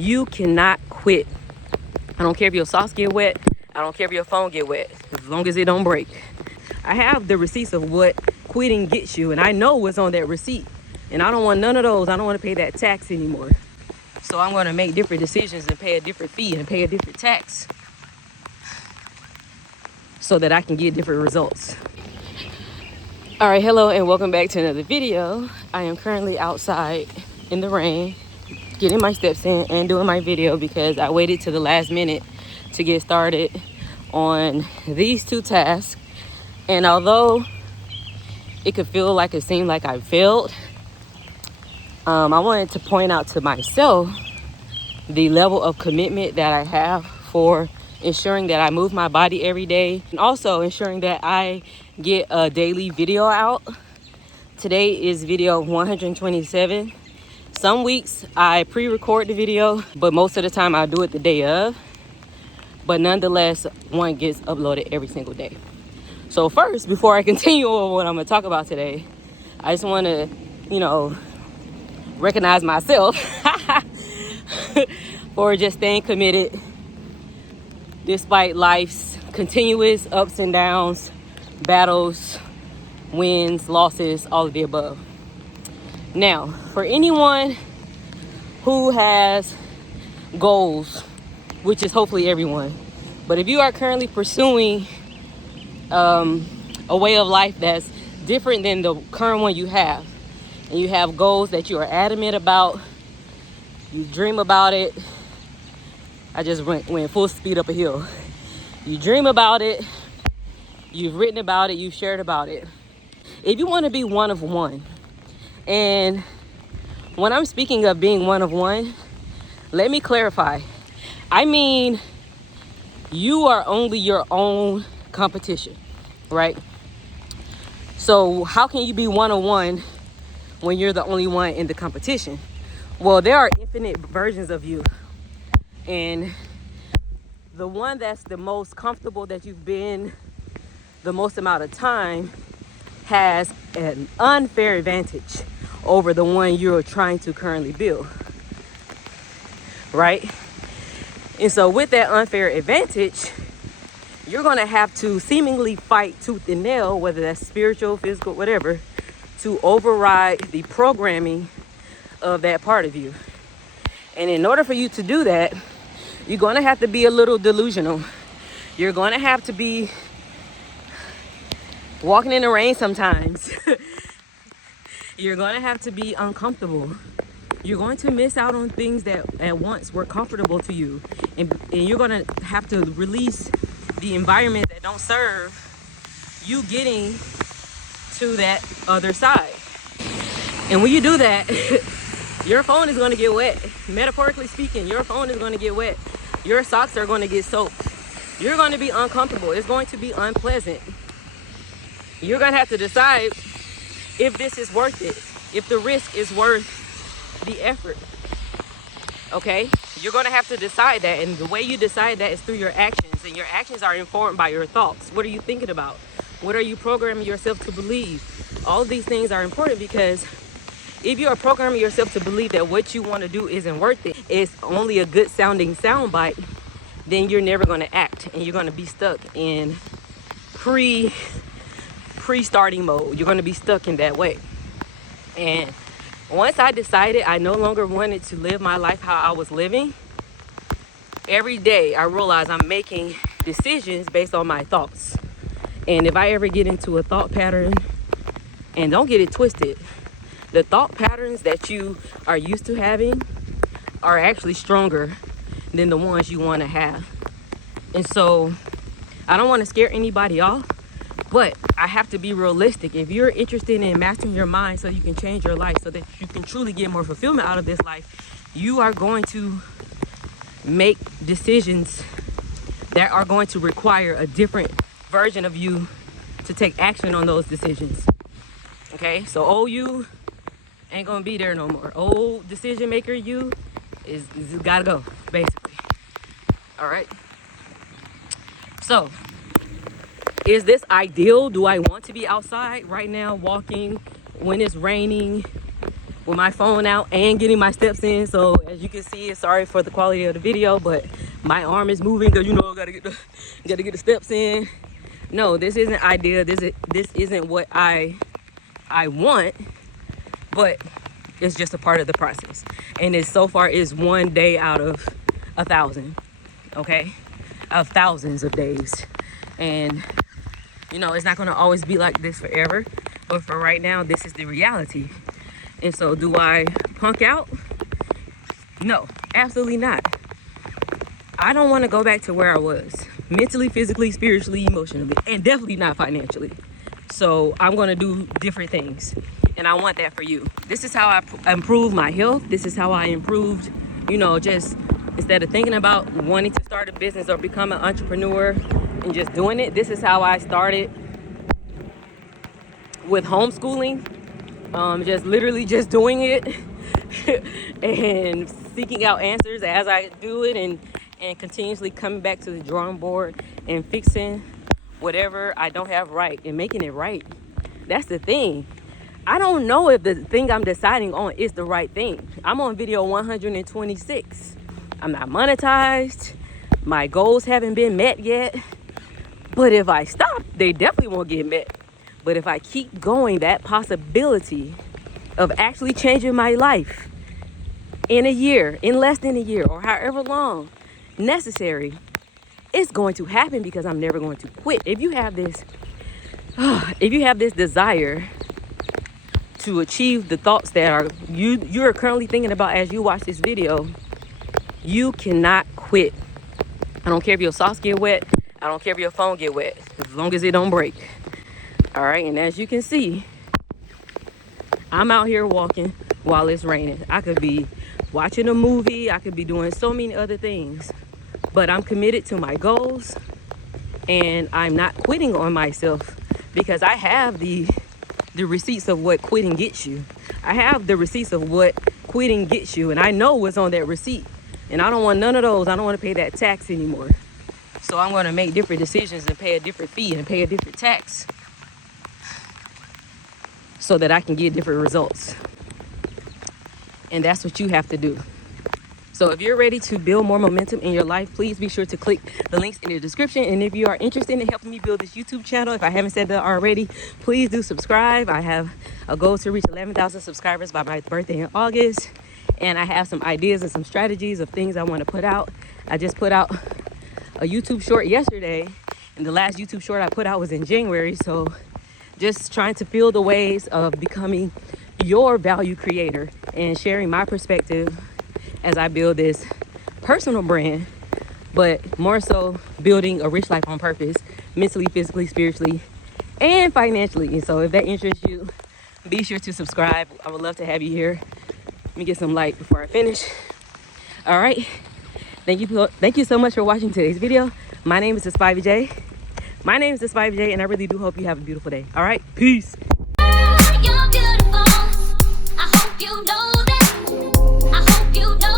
You cannot quit. I don't care if your socks get wet. I don't care if your phone get wet, as long as it don't break. I have the receipts of what quitting gets you, and I know what's on that receipt. And I don't want none of those. I don't want to pay that tax anymore. So I'm going to make different decisions and pay a different fee and pay a different tax so that I can get different results. All right, hello and welcome back to another video. I am currently outside in the rain, getting my steps in and doing my video because I waited to the last minute to get started on these two tasks. And although it could feel like it seemed like I failed, I wanted to point out to myself the level of commitment that I have for ensuring that I move my body every day, and also ensuring that I get a daily video out. Today is video 127. Some weeks I pre-record the video, but most of the time I do it the day of. But nonetheless, one gets uploaded every single day. So first, before I continue on what I'm gonna talk about today, I just wanna, recognize myself for just staying committed despite life's continuous ups and downs, battles, wins, losses, all of the above. Now, for anyone who has goals, which is hopefully everyone, but if you are currently pursuing a way of life that's different than the current one you have, and you have goals that you are adamant about, you dream about it. I just went full speed up a hill. You dream about it, you've written about it, you've shared about it. If you want to be one of one, and when I'm speaking of being one of one, let me clarify. I mean, you are only your own competition, right? So how can you be one of one when you're the only one in the competition? Well, there are infinite versions of you. And the one that's the most comfortable, that you've been the most amount of time, has an unfair advantage over the one you're trying to currently build, right? And so with that unfair advantage, you're going to have to seemingly fight tooth and nail, whether that's spiritual, physical, whatever, to override the programming of that part of you. And in order for you to do that, you're going to have to be a little delusional. You're going to have to be walking in the rain sometimes. You're going to have to be uncomfortable. You're going to miss out on things that at once were comfortable to you. And you're going to have to release the environment that don't serve you getting to that other side. And when you do that, your phone is going to get wet. Metaphorically speaking, your phone is going to get wet. Your socks are going to get soaked. You're going to be uncomfortable. It's going to be unpleasant. You're going to have to decide if this is worth it, if the risk is worth the effort. Okay? You're going to have to decide that. And the way you decide that is through your actions. And your actions are informed by your thoughts. What are you thinking about? What are you programming yourself to believe? All of these things are important, because if you are programming yourself to believe that what you want to do isn't worth it, it's only a good sounding soundbite, then you're never going to act, and you're going to be stuck in pre-starting mode. You're going to be stuck in that way. And once I decided I no longer wanted to live my life how I was living, every day I realized I'm making decisions based on my thoughts. And if I ever get into a thought pattern, and don't get it twisted, the thought patterns that you are used to having are actually stronger than the ones you want to have. And so I don't want to scare anybody off, but I have to be realistic. If you're interested in mastering your mind so you can change your life, so that you can truly get more fulfillment out of this life, you are going to make decisions that are going to require a different version of you to take action on those decisions. Okay, so old you ain't gonna be there no more. Old decision maker you is gotta go, basically. All right. So, is this ideal? Do I want to be outside right now walking when it's raining, with my phone out and getting my steps in. So as you can see, sorry for the quality of the video, but my arm is moving because, you know, gotta get the steps in. No, this isn't ideal. This isn't what I want, but it's just a part of the process. And it so far is one day out of 1,000, okay, of thousands of days. And you know, it's not going to always be like this forever, but for right now, this is the reality. And so do I punk out? No, absolutely not. I don't want to go back to where I was mentally, physically, spiritually, emotionally, and definitely not financially. So I'm going to do different things, and I want that for you. This is how I improved my health. This is how I improved, you know, just instead of thinking about wanting to start a business or become an entrepreneur and just doing it. This is how I started with homeschooling. Just literally just doing it and seeking out answers as I do it, and continuously coming back to the drawing board and fixing whatever I don't have right and making it right. That's the thing. I don't know if the thing I'm deciding on is the right thing. I'm on video 126. I'm not monetized. My goals haven't been met yet. But if I stop, they definitely won't get met. But if I keep going, that possibility of actually changing my life in a year, in less than a year, or however long necessary, it's going to happen because I'm never going to quit. If you have this desire to achieve the thoughts that you're currently thinking about as you watch this video, you cannot quit. I don't care if your socks get wet. I don't care if your phone get wet, as long as it don't break. All right, and as you can see, I'm out here walking while it's raining. I could be watching a movie. I could be doing so many other things, but I'm committed to my goals, and I'm not quitting on myself because I have the receipts of what quitting gets you. I have the receipts of what quitting gets you, and I know what's on that receipt, and I don't want none of those. I don't want to pay that tax anymore. So I'm going to make different decisions and pay a different fee and pay a different tax so that I can get different results. And that's what you have to do. So if you're ready to build more momentum in your life, please be sure to click the links in the description. And if you are interested in helping me build this YouTube channel, if I haven't said that already, please do subscribe. I have a goal to reach 11,000 subscribers by my birthday in August. And I have some ideas and some strategies of things I want to put out. I just put out a YouTube short yesterday, and the last YouTube short I put out was in January. So just trying to feel the ways of becoming your value creator and sharing my perspective as I build this personal brand, but more so building a rich life on purpose, mentally, physically, spiritually, and financially. And so if that interests you, be sure to subscribe. I would love to have you here. Let me get some light before I finish. All right. Thank you so much for watching today's video. My name is Spivey J. And I really do hope you have a beautiful day. All right, peace. You're beautiful. I hope you know that. I hope you know.